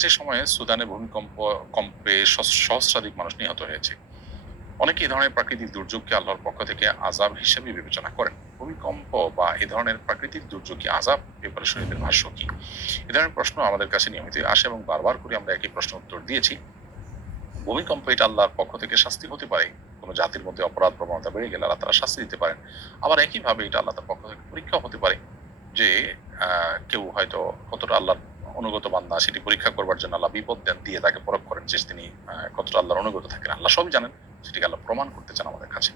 সে সময়ে সুদানে কম্পে সহস্রাধিক মানুষ নিহত হয়েছে। অনেকে এই ধরনের প্রাকৃতিক দুর্যোগকে আল্লাহর পক্ষ থেকে আযাব হিসেবে বিবেচনা করেন। ভূমিকম্প বা এ ধরনের প্রাকৃতিক দুর্যোগ কি আযাব? ব্যাপারে শরীয়তের ভাষ্য কি? এ ধরনের প্রশ্ন আমাদের কাছে নিয়মিতই আসে এবং বারবার করে আমরা একই প্রশ্ন উত্তর দিয়েছি। ভূমিকম্প এটা আল্লাহর পক্ষ থেকে শাস্তি হতে পারে। কোনো জাতির মধ্যে অপরাধ প্রবণতা বেড়ে গেলে আল্লাহ তাআলা শাস্তি দিতে পারেন। আবার একইভাবে এটা আল্লাহ তাআলার পক্ষ থেকে পরীক্ষাও হতে পারে। যে কেউ হয়তো কতটা আল্লাহর অনুগত বান্দা সেটি পরীক্ষা করবার জন্য আল্লাহ বিপদ দিয়ে তাকে পরখ করেন যে তিনি কতটা আল্লাহর অনুগত থাকেন। আল্লাহ সবই জানেন, সেটিকে আল্লাহ প্রমাণ করতে চান আমাদের কাছে।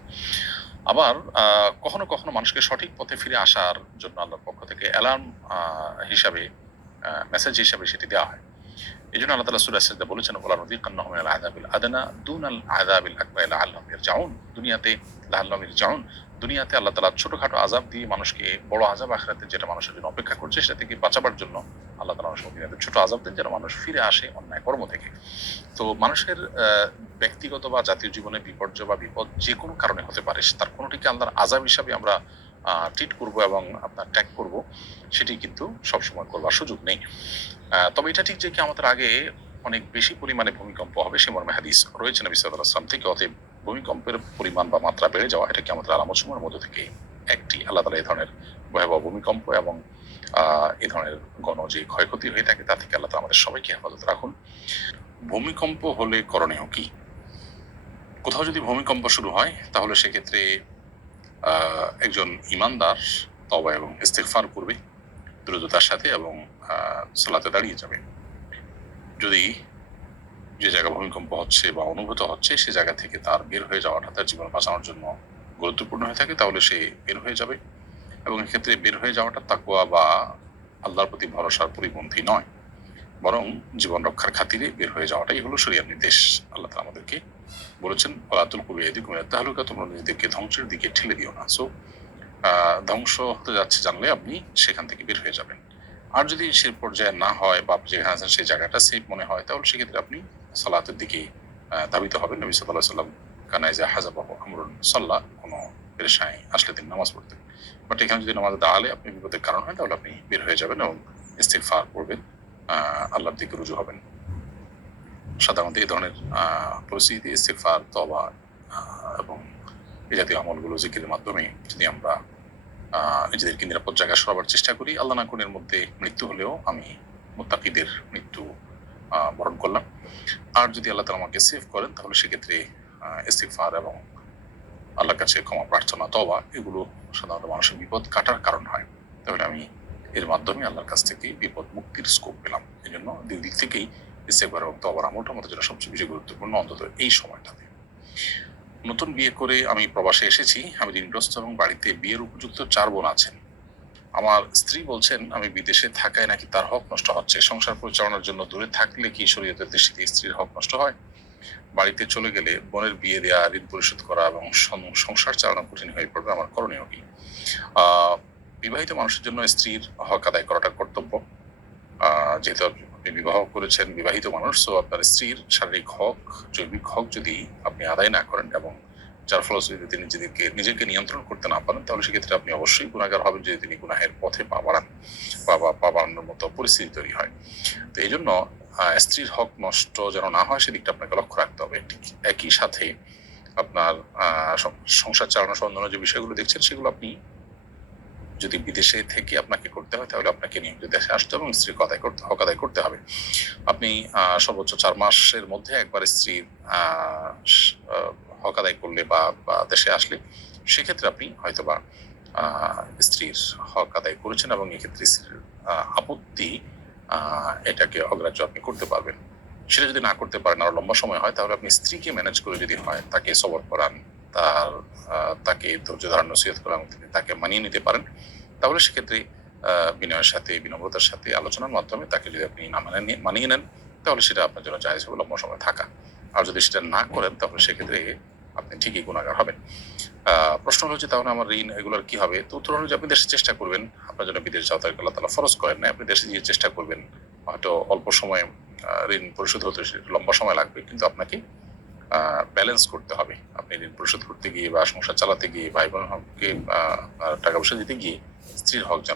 আবার কখনো কখনো মানুষকে সঠিক পথে ফিরে আসার জন্য আল্লাহর পক্ষ থেকে অ্যালার্ম হিসাবে মেসেজ হিসাবে সেটি দেওয়া হয়। এজন্য আল্লাহ তাআলা সূরা সাজদা বলেছেন, ওয়ালা নুযিকান্নাহুম মিনাল আযাবিল আদনা দুনাল আযাবিল আকবার লাআল্লাহুম ইয়ারজিউন। দুনিয়াতে আল্লাহ তাআলা ছোটখাটো আযাব দিয়ে মানুষকে বড় আযাব আখিরাতে যেটা মানুষের জন্য অপেক্ষা করছে সেটা থেকে বাঁচাবার জন্য আল্লাহ তাআলা মানুষকে দুনিয়াতে ছোট আযাব দেন যেন মানুষ ফিরে আসে অন্যায় কর্ম থেকে। তো মানুষের ব্যক্তিগত বা জাতীয় জীবনে বিপর্যয় বা বিপদ যেকোনো কারণে হতে পারে। তার কোনটিকে আল্লাহর আযাব হিসাবে আমরা ট্রিট করব এবং আপনার ট্যাগ করব, সেটি কিন্তু সবসময় করবার সুযোগ নেই। তবে এটা ঠিক যে কিয়ামতের আগে অনেক বেশি পরিমাণে ভূমিকম্প হবে সে মর্মে হাদিস রয়েছে নবী সাল্লাল্লাহু আলাইহি ওয়াসাল্লাম থেকে। অতএব ভূমিকম্পের পরিমাণ বা মাত্রা বেড়ে যাওয়া এটা কিয়ামতের আলামত সমূহের মধ্য থেকে একটি। আল্লাহ তাআলা এই ধরনের ভয়াবহ ভূমিকম্প এবং এই ধরনের যে ক্ষয়ক্ষতি হয়ে থাকে তা থেকে আল্লাহ তাআলা আমাদের সবাইকে হেফাজত রাখুন। ভূমিকম্প হলে করণীয় কি? কোথাও যদি ভূমিকম্প শুরু হয় তাহলে সেক্ষেত্রে একজন ঈমানদার তওবা এবং ইস্তিগফার করবে দ্রুততার সাথে এবং সালাতে দাঁড়িয়ে যাবে। যদি যে জায়গায় ভূমিকম্প হচ্ছে বা অনুভূত হচ্ছে সে জায়গা থেকে তার বের হয়ে যাওয়াটা তার জীবন বাঁচানোর জন্য গুরুত্বপূর্ণ হয়ে থাকে তাহলে সে বের হয়ে যাবে। এবং এক্ষেত্রে বের হয়ে যাওয়াটা তাকওয়া বা আল্লাহর প্রতি ভরসার পরিপন্থী নয়, বরং জীবন রক্ষার খাতিরে বের হয়ে যাওয়াটাই হলো শরীয়তের নির্দেশ। আল্লাহ তাআলা আমাদেরকে বলেছেন, ওয়ালা তুলকু বিয়াইদিকুম ইলা তাহলুকা, তোমরা নিজেদেরকে ধ্বংসের দিকে ঠেলে দিও না। সো ধ্বংস হতে যাচ্ছে জানলে আপনি সেখান থেকে বের হয়ে যাবেন। আর যদি সে পর্যায়ে না হয় বা আপনি যেখানে আছেন সেই জায়গাটা সেফ মনে হয় তাহলে সেক্ষেত্রে আপনি সালাতের দিকে ধাবিত হবেন। নবী সাল্লাল্লাহু আলাইহি ওয়াসাল্লাম কানা ইযা হাযাবাহু আমরুন সাল্লা, কোনো পেরেশানি আসলে তিনি নামাজ পড়তেন। বাট এখানে যদি নামাজে দাঁড়ালে আপনি বিপদের কারণ হয় তাহলে আপনি বের হয়ে যাবেন এবং ইস্তিগফার করবেন, আল্লাহর দিকে রুজু হবেন। সাধারণত এই ধরনের পরিস্থিতি ইস্তিগফার, তওবা এবং এই জাতীয় আমলগুলো জিকিরের মাধ্যমে যদি আমরা নিজেদেরকে নিরাপদ জায়গায় সরাবার চেষ্টা করি, আল্লাহ না কোনের মধ্যে মৃত্যু হলেও আমি মুত্তাকিদের মৃত্যু বরণ করলাম। আর যদি আল্লাহ তাআলা আমাকে সেভ করেন তাহলে সেক্ষেত্রে ইস্তিগফার এবং আল্লাহর কাছে ক্ষমা প্রার্থনা, তওবা এগুলো সাধারণত মানুষের বিপদ কাটার কারণ হয়। তাহলে আমি এর মাধ্যমে আল্লাহর কাছ থেকে বিপদ মুক্তির স্কোপ পেলাম। এই জন্য দুই দিক থেকেই ইস্তিগফার এবং তওবার আমলটা আমাদের জন্য সবচেয়ে বেশি গুরুত্বপূর্ণ, অন্তত এই সময়টাতে। নতুন বিয়ে করে আমি প্রবাসে এসেছি। আমি ঋণগ্রস্ত এবং বাড়িতে বিয়ের উপযুক্ত 4 বোন আছেন। আমার স্ত্রী বলছেন আমি বিদেশে থাকায় নাকি তার হক নষ্ট হচ্ছে। সংসার পরিচালনার জন্য দূরে থাকলে কি শরীয়তের দৃষ্টিতে স্ত্রীর হক নষ্ট হয়? বাড়িতে চলে গেলে বোনের বিয়ে দেওয়া, ঋণ পরিশোধ করা এবং সংসার চালানো কঠিন হয়ে পড়বে। আমার করণীয় কি? বিবাহিত মানুষের জন্য স্ত্রীর হক আদায় করাটা কর্তব্য। যেহেতু আপনি বিবাহ করেছেন, বিবাহিত মানুষ, সো আপনার স্ত্রীর শারীরিক হক, জৈবিক হক যদি আপনি আদায় না করেন এবং যার ফলশ্রুতিতে তিনি নিজেকে নিয়ন্ত্রণ করতে না পারেন তাহলে সেক্ষেত্রে আপনি অবশ্যই গুনাহগার হবেন যদি তিনি গুনাহের পথে পা বাড়ানোর মতো পরিস্থিতি তৈরি হয়। তো এই জন্য স্ত্রীর হক নষ্ট যেন না হয় সেদিকটা আপনাকে লক্ষ্য রাখতে হবে। ঠিক একই সাথে আপনার সংসার চালানো সহ অন্যান্য যে বিষয়গুলো দেখছেন সেগুলো আপনি যদি বিদেশে থেকে আপনাকে করতে হয় তাহলে আপনাকে নিয়মিত দেশে আসতে হবে এবং স্ত্রীর হক আদায় করতে হবে। আপনি সর্বোচ্চ 4 মাসের মধ্যে একবার স্ত্রীর হক আদায় করলে বা দেশে আসলে সেক্ষেত্রে আপনি হয়তোবা স্ত্রীর হক আদায় করেছেন এবং এক্ষেত্রে স্ত্রীর আপত্তি এটাকে অগ্রাহ্য আপনি করতে পারবেন। সেটা যদি না করতে পারেন, আরো লম্বা সময় হয়, তাহলে আপনি স্ত্রীকে ম্যানেজ করে যদি হয় তাকে সবর করান, তাকে ধৈর্য ধারণ নসিহত করান, তাকে মানিয়ে নিতে পারেন, তাহলে সেক্ষেত্রে বিনয়ের সাথে, বিনম্রতার সাথে আলোচনার মাধ্যমে তাকে যদি আপনি না মানিয়ে নেন তাহলে সেটা আপনার জন্য জায়েজ হবে লম্বা সময় থাকা। আর যদি সেটা না করেন তাহলে সেক্ষেত্রে আপনি ঠিকই গুনাহগার হবেন। প্রশ্ন হলো যে তাহলে আমার ঋণ এগুলোর কি হবে? তো উত্তর হলো যে আপনি দেশে চেষ্টা করবেন, আপনার জন্য বিদেশ যাওয়া আল্লাহ তাআলা ফরজ করেন নাই, আপনি দেশে গিয়ে চেষ্টা করবেন। হয়তো অল্প সময়ে ঋণ পরিশোধ হতে লম্বা সময় লাগবে, কিন্তু আপনাকে ব্যালেন্স করতে হবে। আপনি ঋণ পরিশোধ করতে গিয়ে বা সংসার চালাতে গিয়ে ভাই বোনকে টাকা পয়সা দিতে গিয়ে স্ত্রীর হক